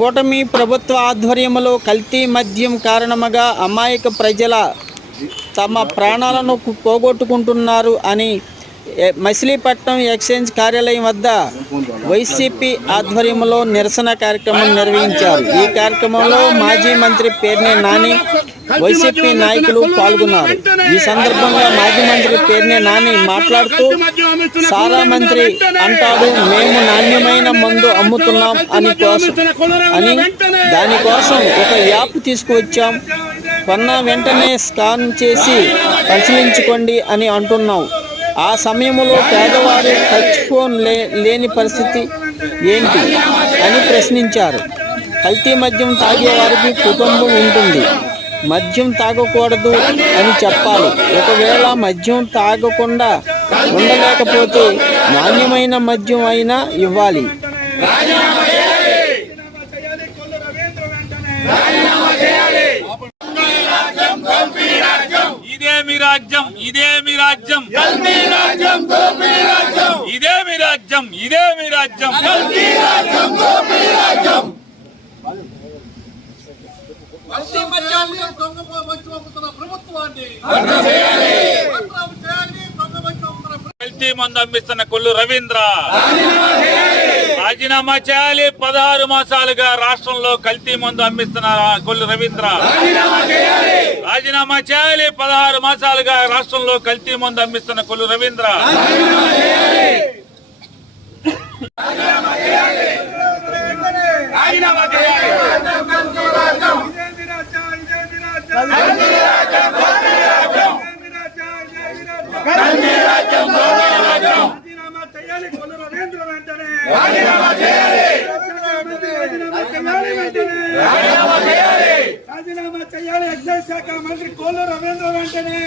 కూటమి ప్రభుత్వ ఆధ్వర్యంలో కల్తీ మద్యం కారణంగా అమాయక ప్రజల తమ ప్రాణాలను పోగొట్టుకుంటున్నారు అని మచిలీపట్నం ఎక్స్చేంజ్ కార్యాలయం వద్ద వైసీపీ ఆధ్వర్యంలో నిరసన కార్యక్రమం నిర్వహించారు। ఈ కార్యక్రమంలో మాజీ మంత్రి పేర్ని నాని వైసీపీ నాయకులు పాల్గొన్నారు। ఈ సందర్భంగా మాజీ మంత్రి పేర్ని నాని మాట్లాడుతూ సారా మంత్రి అంటాడు మేము నాణ్యమైన మందు అమ్ముతున్నాం అని దానికోసం ఒక యాప్ తీసుకువచ్చాం, కొన్న వెంటనే స్కాన్ చేసి పరిశీలించుకోండి అని అంటున్నాం। ఆ సమయంలో పేదవారు టచ్ ఫోన్ లేని పరిస్థితి ఏంటి అని ప్రశ్నించారు। కల్తీ మద్యం తాగే వారికి కుటుంబం ఉంటుంది, మద్యం తాగకూడదు అని చెప్పాలి। ఒకవేళ మద్యం తాగకుండా ఉండలేకపోతే నాణ్యమైన మద్యం అయినా ఇవ్వాలి। కల్తీ మందు అమ్మిస్తున్న కొల్లు రవీంద్ర రాజీనామా చేయాలి। 16 మాసాలుగా రాష్ట్రంలో కల్తీ మందు అమ్మిస్తున్న కొల్లు రవీంద్ర రాజీనామా చేయాలి। 16 మాసాలుగా రాష్ట్రంలో కల్తీ మందు అమ్మిస్తున్న కొల్లు రవీంద్ర రాజీనామా చేయాలి। ఎక్సైజ్ శాఖ మంత్రి కొల్లు రవీంద్ర వెంటనే